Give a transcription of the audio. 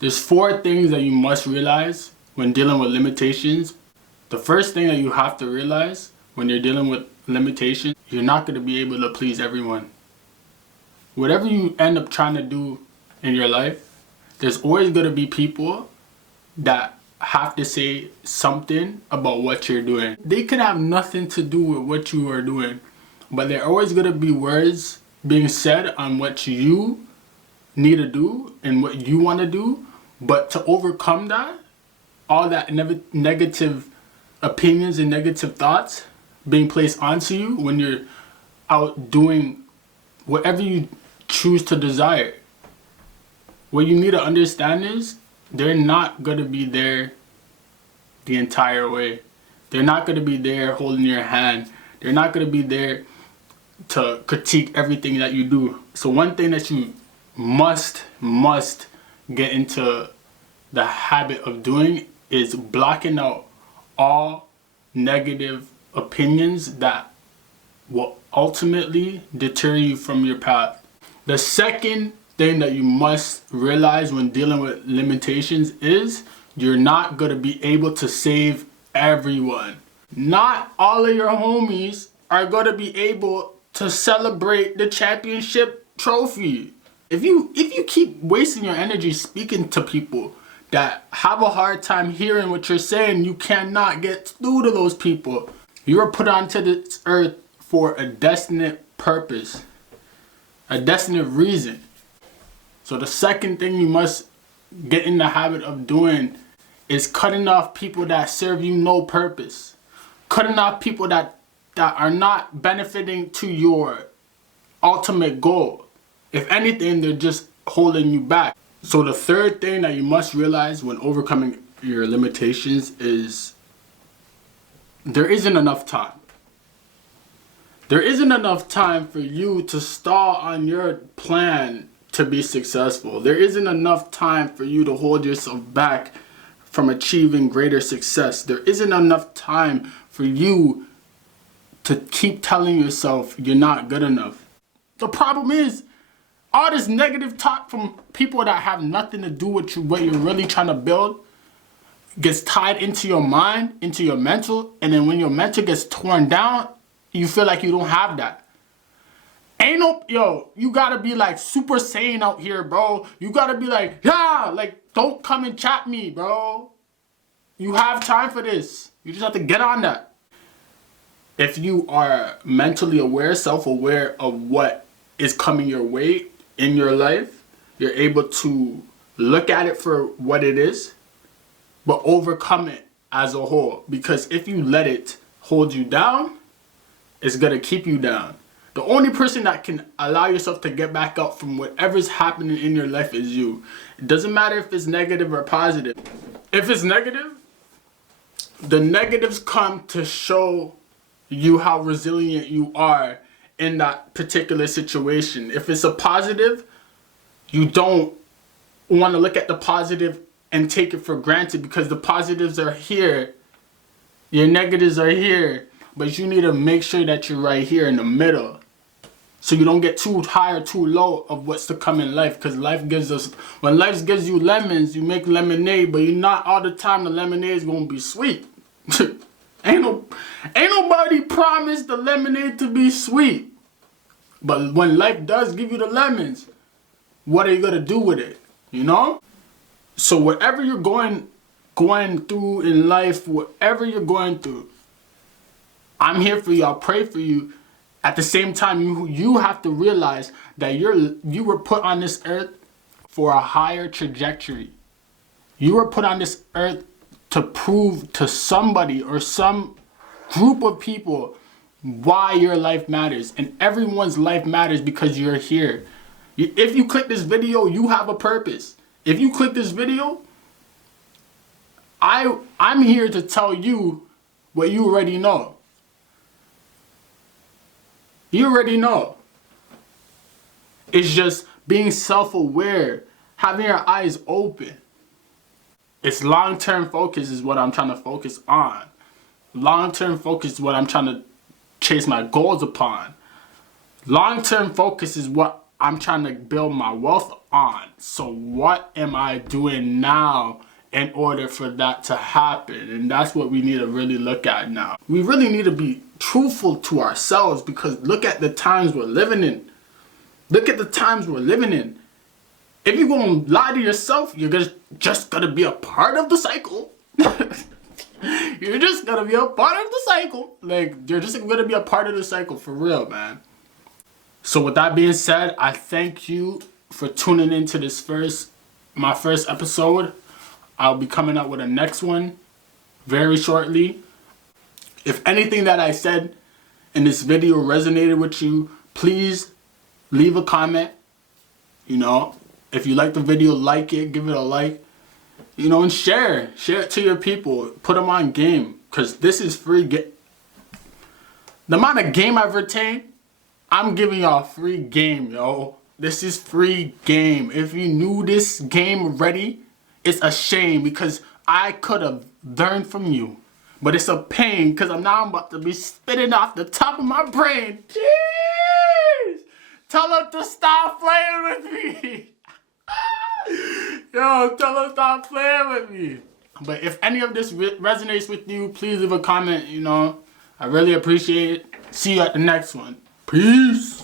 There's 4 things that you must realize when dealing with limitations. The first thing that you have to realize when you're dealing with limitations, you're not going to be able to please everyone. Whatever you end up trying to do in your life, there's always going to be people that have to say something about what you're doing. They could have nothing to do with what you are doing, but there are always going to be words being said on what you need to do and what you want to do. But to overcome that, all that negative opinions and negative thoughts being placed onto you when you're out doing whatever you choose to desire, what you need to understand is they're not going to be there the entire way. They're not going to be there holding your hand. They're not going to be there to critique everything that you do. So one thing that you must get into the habit of doing is blocking out all negative opinions that will ultimately deter you from your path. The second thing that you must realize when dealing with limitations is you're not going to be able to save everyone. Not all of your homies are going to be able to celebrate the championship trophy. If you keep wasting your energy speaking to people that have a hard time hearing what you're saying, you cannot get through to those people. You are put onto this earth for a destined purpose, a destined reason. So the second thing you must get in the habit of doing is cutting off people that serve you no purpose. Cutting off people that are not benefiting to your ultimate goal. If anything, they're just holding you back. So the third thing that you must realize when overcoming your limitations is there isn't enough time. There isn't enough time for you to stall on your plan to be successful. There isn't enough time for you to hold yourself back from achieving greater success. There isn't enough time for you to keep telling yourself you're not good enough. The problem is, all this negative talk from people that have nothing to do with what you're really trying to build gets tied into your mind, into your mental, and then when your mental gets torn down, you feel like you don't have that. You gotta be like Super Saiyan out here, bro. You gotta be like, yeah, like don't come and chat me, bro. You have time for this. You just have to get on that. If you are mentally aware, self-aware of what is coming your way in your life, you're able to look at it for what it is, but overcome it as a whole. Because if you let it hold you down, it's gonna keep you down. The only person that can allow yourself to get back up from whatever's happening in your life is you. It doesn't matter if it's negative or positive. If it's negative, the negatives come to show you how resilient you are in that particular situation. If it's a positive, you don't want to look at the positive and take it for granted because the positives are here, your negatives are here, but you need to make sure that you're right here in the middle so you don't get too high or too low of what's to come in life. Because when life gives you lemons, you make lemonade, but you're not all the time the lemonade is going to be sweet. Ain't nobody promised the lemonade to be sweet. But when life does give you the lemons, what are you going to do with it? You know? So whatever you're going through in life, whatever you're going through, I'm here for you. I'll pray for you. At the same time, you have to realize that you were put on this earth for a higher trajectory. You were put on this earth to prove to somebody or some group of people why your life matters. And everyone's life matters because you're here. If you click this video, you have a purpose. If you click this video, I'm here to tell you what you already know. You already know. It's just being self-aware, having your eyes open. It's long-term focus is what I'm trying to focus on. Long-term focus is what I'm trying to chase my goals upon. Long-term focus is what I'm trying to build my wealth on. So what am I doing now in order for that to happen? And that's what we need to really look at now. We really need to be truthful to ourselves, because look at the times we're living in. Look at the times we're living in. If you're going to lie to yourself, you're just going to be a part of the cycle. You're just going to be a part of the cycle. Like, you're just going to be a part of the cycle, for real, man. So with that being said, I thank you for tuning into my first episode. I'll be coming out with a next one very shortly. If anything that I said in this video resonated with you, please leave a comment. You know, if you like the video, like it, give it a like. You know, and share it to your people. Put them on game, because this is free. The amount of game I've retained, I'm giving y'all free game, yo. This is free game. If you knew this game already, it's a shame, because I could have learned from you. But it's a pain, because I'm about to be spitting off the top of my brain. Jeez! Tell them to stop playing with me. Yo, tell them to stop playing with me. But if any of this resonates with you, please leave a comment, you know. I really appreciate it. See you at the next one. Peace.